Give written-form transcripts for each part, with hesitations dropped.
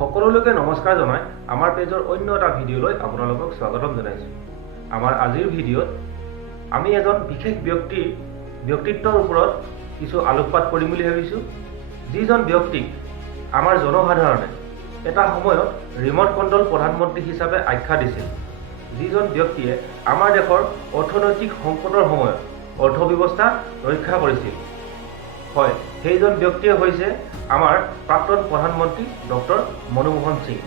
সকলোকে নমস্কাৰ জনাই আমাৰ পেজৰ অন্য এটা ভিডিঅ'লৈ আপোনালোকক স্বাগতম জনাইছোঁ। আমাৰ আজিৰ ভিডিঅ'ত আমি এজন বিশেষ ব্যক্তিত্বৰ ওপৰত কিছু আলোকপাত কৰিম বুলি ভাবিছোঁ। যিজন ব্যক্তিক আমাৰ জনসাধাৰণে এটা সময়ত ৰিমট কণ্ট্ৰল প্ৰধানমন্ত্ৰী হিচাপে আখ্যা দিছিল। যিজন ব্যক্তিয়ে আমাৰ দেশৰ অৰ্থনৈতিক সংকটৰ সময়ত অৰ্থব্যৱস্থা ৰক্ষা কৰিছিল। হয়, সেইজন ব্যক্তিয়ে হৈছে আমাৰ প্ৰাক্তন প্ৰধানমন্ত্ৰী ডক্টৰ মনমোহন সিং।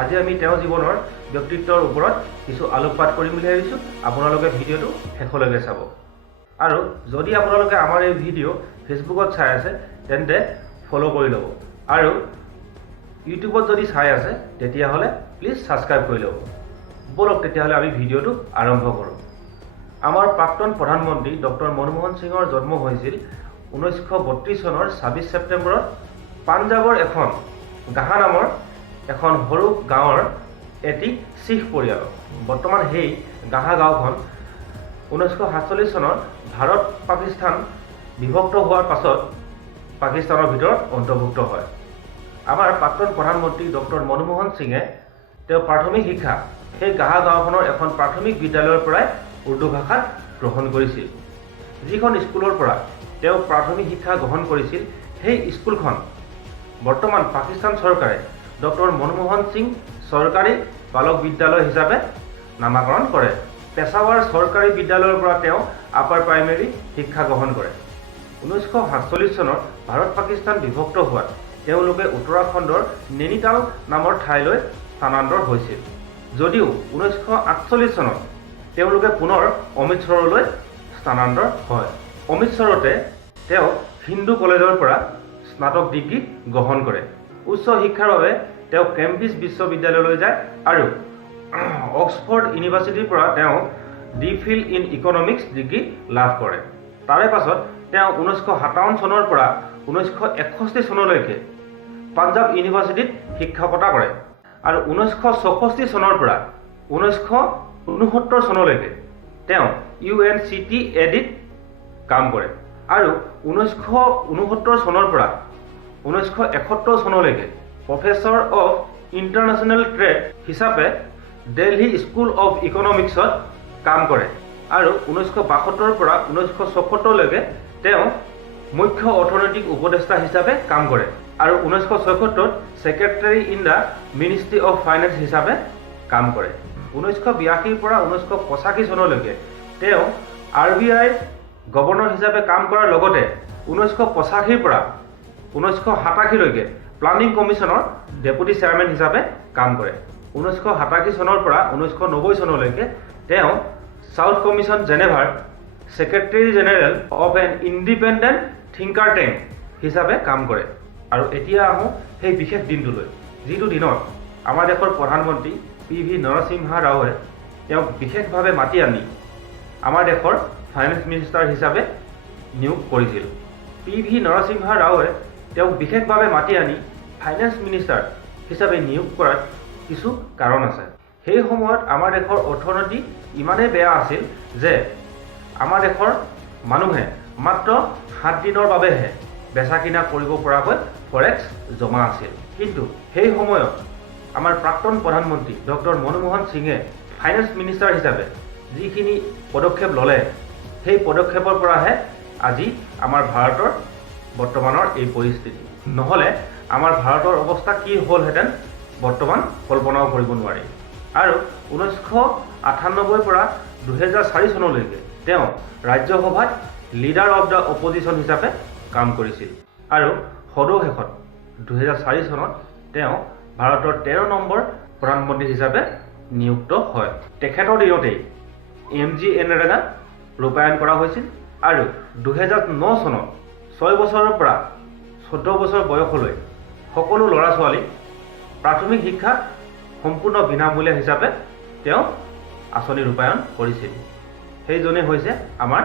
আজি আমি তেওঁৰ জীৱনৰ ব্যক্তিত্বৰ ওপৰত কিছু আলোকপাত কৰিম বুলি ভাবিছোঁ। আপোনালোকে ভিডিঅ'টো শেষলৈকে চাব। আৰু যদি আপোনালোকে আমাৰ এই ভিডিঅ' ফেচবুকত চাই আছে তেন্তে ফ'ল' কৰি ল'ব, আৰু ইউটিউবত যদি চাই আছে তেতিয়াহ'লে প্লিজ ছাবস্ক্ৰাইব কৰি ল'ব। বলক তেতিয়াহ'লে আমি ভিডিঅ'টো আৰম্ভ কৰোঁ। আমাৰ প্ৰাক্তন প্ৰধানমন্ত্ৰী ডক্টৰ মনমোহন সিঙৰ জন্ম হৈছিল 1932 চনৰ 26 ছেপ্টেম্বৰত পাঞ্জাৱৰ এখন গাহা নামৰ এখন সৰু গাঁৱৰ এটি শিখ পৰিয়ালত। বৰ্তমান সেই গাহা গাঁওখন 1947 চনত ভাৰত পাকিস্তান বিভক্ত হোৱাৰ পাছত পাকিস্তানৰ ভিতৰত অন্তৰ্ভুক্ত হয়। আমাৰ প্ৰাক্তন প্ৰধানমন্ত্ৰী ডক্টৰ মনমোহন সিঙে তেওঁ প্ৰাথমিক শিক্ষা সেই গাহা গাঁওখনৰ এখন প্ৰাথমিক বিদ্যালয়ৰ পৰাই উৰ্দু ভাষাত গ্ৰহণ কৰিছিল। যিখন স্কুলৰ পৰা তেওঁ প্ৰাথমিক শিক্ষা গ্ৰহণ কৰিছিল সেই স্কুলখন বৰ্তমান পাকিস্তান চৰকাৰে ডক্টৰ মনমোহন সিং চৰকাৰী বালক বিদ্যালয় হিচাপে নামাকৰণ কৰে। পেছাৱাৰ চৰকাৰী বিদ্যালয়ৰ পৰা তেওঁ আপাৰ প্ৰাইমেৰী শিক্ষা গ্ৰহণ কৰে। 1947 চনৰ ভাৰত পাকিস্তান বিভক্ত হোৱাত তেওঁলোকে উত্তৰাখণ্ডৰ নেনিতাল নামৰ ঠাইলৈ স্থানান্তৰ হৈছিল। যদিও 1948 চনত তেওঁলোকে পুনৰ অমৃতসৰলৈ স্থানান্তৰ হয়। অমৃতসৰতে তেওঁ হিন্দু কলেজৰ পৰা স্নাতক ডিগ্ৰী গ্ৰহণ কৰে। উচ্চ শিক্ষাৰ বাবে তেওঁ কেম্ব্ৰিজ বিশ্ববিদ্যালয়লৈ যায় আৰু অক্সফৰ্ড ইউনিভাৰ্চিটিৰ পৰা তেওঁ DPhil ইন ইকনমিক্স ডিগ্ৰী লাভ কৰে। তাৰে পাছত তেওঁ 1957 চনৰ পৰা 1961 চনলৈকে পাঞ্জাৱ ইউনিভাৰ্চিটিত শিক্ষকতা কৰে আৰু 1964 চনৰ পৰা 1969 চনলৈকে তেওঁ UNCTAD-ত কাম কৰে আৰু 1969 চনৰ পৰা 1971 চনলৈকে প্ৰফেচৰ অফ ইণ্টাৰনেশ্যনেল ট্ৰেড হিচাপে দিল্লী স্কুল অফ ইকনমিক্সত কাম কৰে আৰু 1972 পৰা 1974লৈকে তেওঁ মুখ্য অৰ্থনৈতিক উপদেষ্টা হিচাপে কাম কৰে আৰু 1976ত secretary in the ministry of finance হিচাপে কাম কৰে। 1982 পৰা 1985 চনলৈকে তেওঁ RBI গভৰ্ণৰ হিচাপে কাম কৰাৰ লগতে 1985 পৰা 1987লৈকে প্লানিং কমিশ্যনৰ ডেপুটি চেয়াৰমেন হিচাপে কাম কৰে। 1987 চনৰ পৰা 1990 চনলৈকে তেওঁ চাউথ কমিশ্যন জেনেভাৰ secretary general of an independent thinker tank হিচাপে কাম কৰে। আৰু এতিয়া আহোঁ সেই বিশেষ দিনটোলৈ, যিটো দিনত আমাৰ দেশৰ প্ৰধানমন্ত্ৰী PV নৰসিম্হা ৰাওৱে তেওঁক বিশেষভাৱে মাতি আনি আমাৰ দেশৰ ফাইনেন্স মিনিষ্টাৰ হিচাপে নিয়োগ কৰিছিল। PV নৰসিম্হা ৰাওৱে তেওঁক বিশেষভাৱে মাতি আনি ফাইনেন্স মিনিষ্টাৰ হিচাপে নিয়োগ কৰাত কিছু কাৰণ আছে। সেই সময়ত আমাৰ দেশৰ অৰ্থনীতি ইমানেই বেয়া আছিল যে আমাৰ দেশৰ মানুহে মাত্ৰ 7 দিনৰ বাবেহে বেচা কিনা কৰিব পৰাকৈ ফৰেক্স জমা আছিল। কিন্তু সেই সময়ত আমাৰ প্ৰাক্তন প্ৰধানমন্ত্ৰী ডক্টৰ মনমোহন সিঙে ফাইনেন্স মিনিষ্টাৰ হিচাপে যিখিনি পদক্ষেপ ল'লে সেই পদক্ষেপৰ পৰাহে আজি আমাৰ ভাৰতৰ বৰ্তমানৰ এই পৰিস্থিতি। নহ'লে আমাৰ ভাৰতৰ অৱস্থা কি হ'লহেঁতেন বৰ্তমান কল্পনাও কৰিব নোৱাৰি। আৰু 1998 পৰা 2004 চনলৈকে তেওঁ ৰাজ্যসভাত লিডাৰ অৱ দ্য অপজিশ্যন হিচাপে কাম কৰিছিল আৰু সদৌ-শেষত 2004 চনত তেওঁ ভাৰতৰ 13 নম্বৰ প্ৰধানমন্ত্ৰী হিচাপে নিযুক্ত হয়। তেখেতৰ দিনতেই MGNREGA ৰূপায়ণ কৰা হৈছিল আৰু 2009 চনত 6 বছৰৰ পৰা 14 বছৰ বয়সলৈ সকলো ল'ৰা ছোৱালীক প্ৰাথমিক শিক্ষা সম্পূৰ্ণ বিনামূলীয়া হিচাপে তেওঁ আঁচনি ৰূপায়ণ কৰিছিল। সেইজনেই হৈছে আমাৰ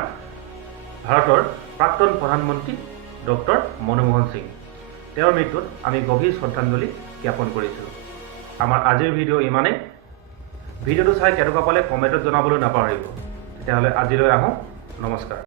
ভাৰতৰ প্ৰাক্তন প্ৰধানমন্ত্ৰী ডক্টৰ মনমোহন সিং। তেওঁৰ মৃত্যুত আমি গভীৰ শ্ৰদ্ধাঞ্জলি জ্ঞাপন কৰিছোঁ। আমাৰ আজিৰ ভিডিঅ' ইমানেই। ভিডিঅ'টো চাই কেনেকুৱা পালে কমেণ্টত জনাবলৈ নাপাহৰিব। তেতিয়াহ'লে আজিলৈ আহোঁ। নমস্কাৰ।